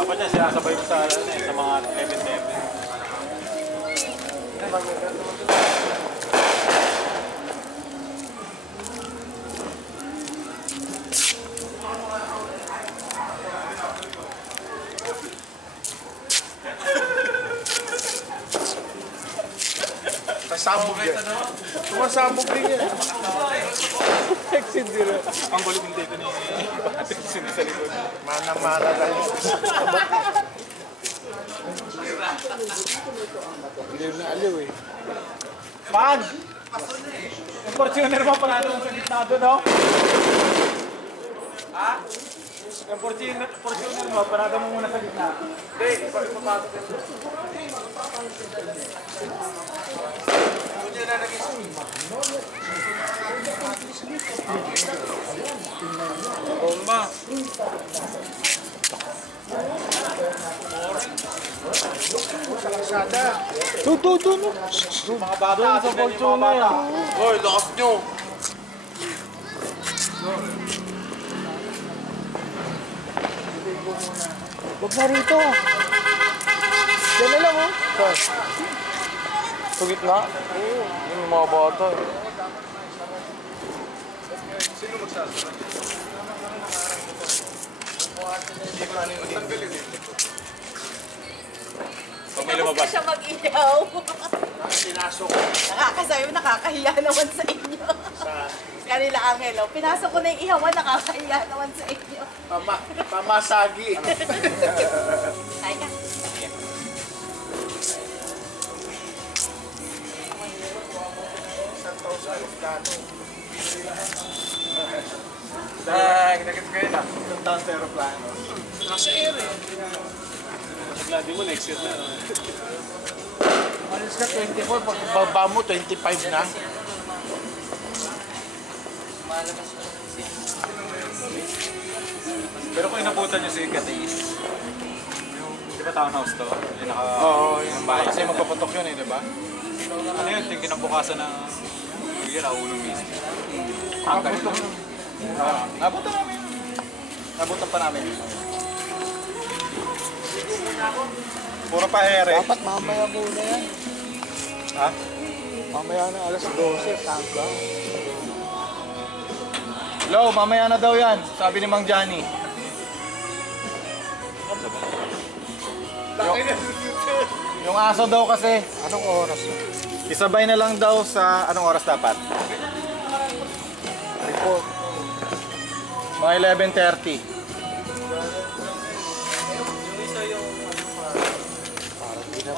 Dapat niya sinasabay mo sa, sa mga event-event. Sabog yan. Sumasabog din yan. Exit zero. Ang gulo ng dito ni Patrick sa likod. Mana-mana lang yun. Hindi na aliw eh. Pag! Yung Fortuner mo parado mo sa gitna doon, no? Ha? Yung Fortuner mo parado mo muna sa gitna. Hindi, ipapapasok yan. Bomba. Tuto no. Mga bata sa Fortuner yan. Hoy, lakas nyo. Huwag na rito. Diyan na lang, oh. Sa gitna? Oo. Yung mga bata eh. Sino magsasabi? Hindi ko na ano yung tanggalin eh. Pag may lumabas. Siya mag-iyaw. Pinasok. Nakakasabi, nakakahiya naman sa inyo. Kanila Angelo, pinasok ko na yung ihawan, nakakahiya naman sa inyo. Pamasagi. Ay ka. Ginagit ko yun ah. Yung down sa aeroplano. Nasa air eh. Nagladi mo next year na. Alis ka 24, pag baba mo 25 na. Pero kung inabutan nyo si Katis, yung, di ba townhouse to? Yung naka... Oo, yung bahay. kasi magpapatok yun eh, di ba? Ano yun? Yung kinabukasan na... Yun, naulong mismo. Nakapatok yun. Nabutan namin. Nabutan pa namin. Puro pa here. Dapat mamaya muna yan. Ha? Mamaya na alas 12, tangga. Hello, mamaya na daw yan. Sabi ni Mang Johnny. Yung aso daw kasi. Anong oras na? Isabay na lang daw sa anong oras dapat? Report. Mga 11:30. Parang di na